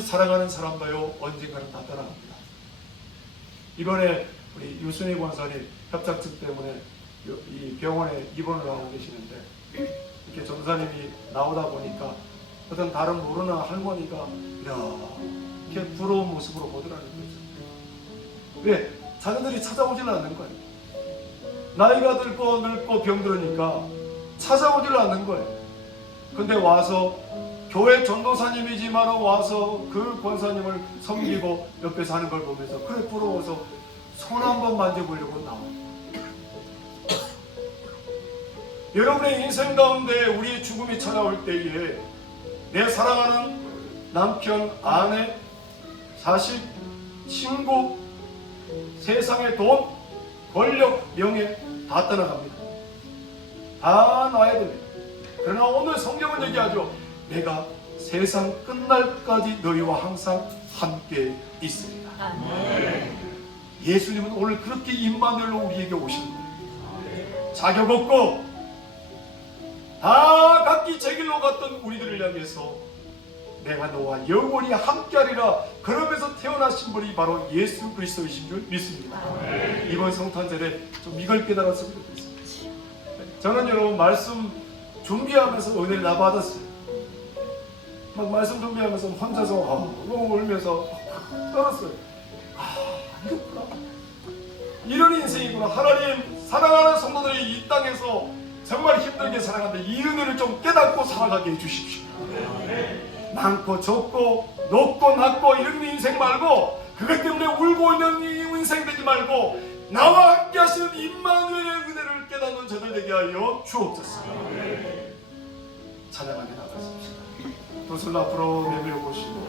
사랑하는 사람도요 언젠가는 다 떠나갑니다. 이번에 우리 유순희 권사님 협작증 때문에 요- 이 병원에 입원을 하고 계시는데 이렇게 전사님이 나오다 보니까 어떤 다른 모르는 할머니가 이렇게 부러운 모습으로 보더라는 거죠. 왜? 자녀들이 찾아오질 않는 거예요. 나이가 들고 늙고 병들으니까 찾아오질 않는 거예요. 근데 와서 교회 전도사님이지만 와서 그 권사님을 섬기고 옆에 사는 걸 보면서 그래 부러워서 손 한번 만져보려고 나와요. 여러분의 인생 가운데 우리의 죽음이 찾아올 때에 내 사랑하는 남편, 아내, 자식, 친구, 세상의 돈, 권력, 명예 다 떠나갑니다. 다 놔야 됩니다. 그러나 오늘 성경은 얘기하죠. 내가 세상 끝날까지 너희와 항상 함께 있으리라. 예수님은 오늘 그렇게 임마누엘로 우리에게 오신 거예요. 자격 없고 다 각기 제 길로 갔던 우리들을 향해서 내가 너와 영원히 함께하리라 그러면서 태어나신 분이 바로 예수 그리스도이신 줄 믿습니다. 이번 성탄절에 좀 이걸 깨달았으면 좋겠습니다. 저는 여러분 말씀 준비하면서 은혜를 다 받았어요. 막 말씀 준비하면서 혼자서 아, 너무 울면서 떨었어요. 아, 이렇구나. 이런 인생이구나. 하나님 사랑하는 성도들이 이 땅에서 정말 힘들게 살아가는데 이 은혜를 좀 깨닫고 살아가게 해주십시오. 많고 적고 높고 낮고 이런 인생 말고 그것 때문에 울고 있는 이 인생 되지 말고 나와 함께 하시는 임마누엘의 은혜를 깨닫는 저들 되게 하여 주옵소서. 찬양하게 나가십시다. 두손 앞으로 내밀어 보시고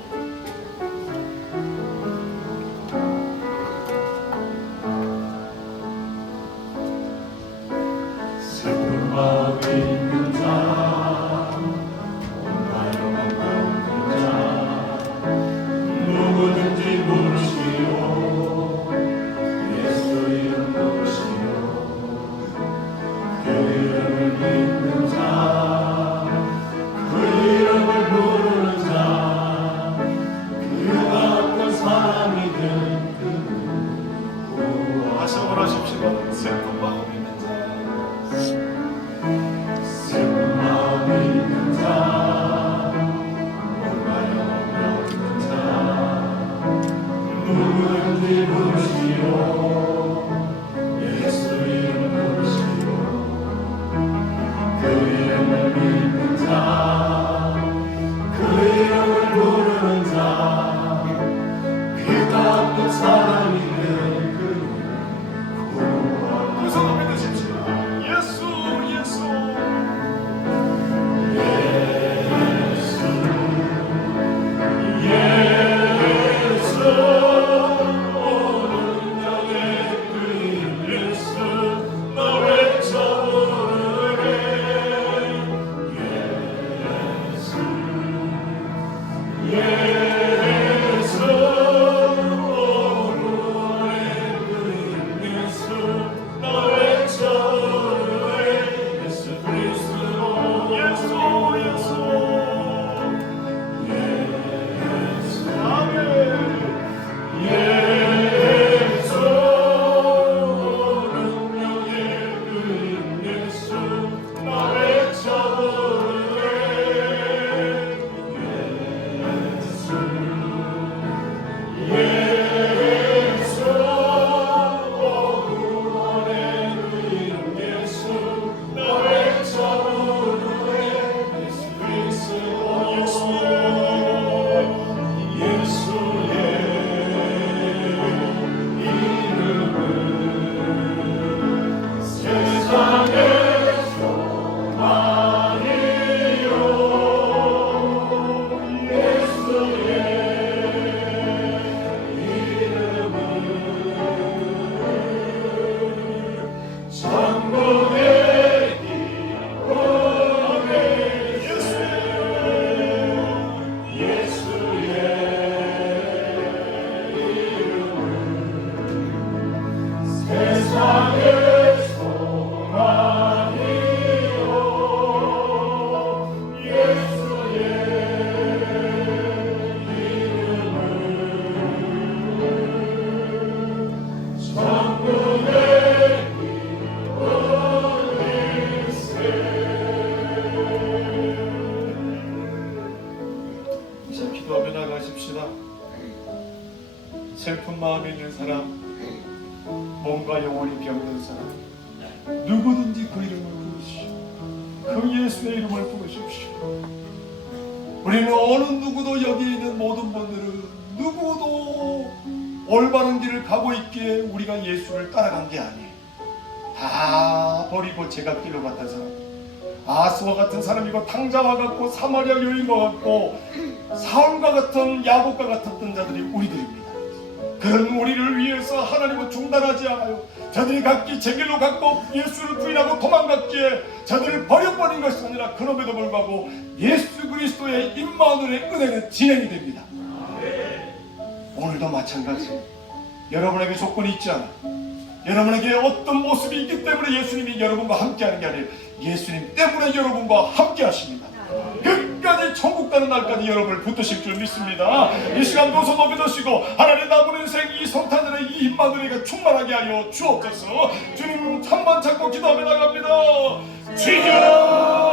슬픈 마음이 있는 사람, 몸과 영혼이 병든 사람, 누구든지 그 이름을 부르시오. 그 예수의 이름을 부르십시오. 우리는 어느 누구도 여기 있는 모든 분들은 누구도 올바른 길을 가고 있기에 우리가 예수를 따라간 게 아니에요. 다 버리고 제각길로 갔던 사람. 아스와 같은 사람이고 탕자와 같고 사마리아 여인과 같고 사울과 같은 야곱과 같았던 자들이 우리들입니다. 그런 우리를 위해서 하나님은 중단하지 않아요. 저들이 각기 제 길로 갔고 예수를 부인하고 도망갔기에 저들을 버려버린 것이 아니라 그럼에도 불구하고 예수 그리스도의 임마누엘의 은혜는 진행이 됩니다. 오늘도 마찬가지. 여러분에게 조건이 있지 않아. 여러분에게 어떤 모습이 있기 때문에 예수님이 여러분과 함께하는 게 아니에요. 예수님 때문에 여러분과 함께하십니다. 끝까지 천국 가는 날까지 여러분을 붙드실 줄 믿습니다. 이 시간 도서 높이 드시고 하나님 남은 인생 이 성탄절의 이 힘만으리가 충만하게 하여 주옵소서. 주님 한 번 찾고 기도하며 나갑니다. 주여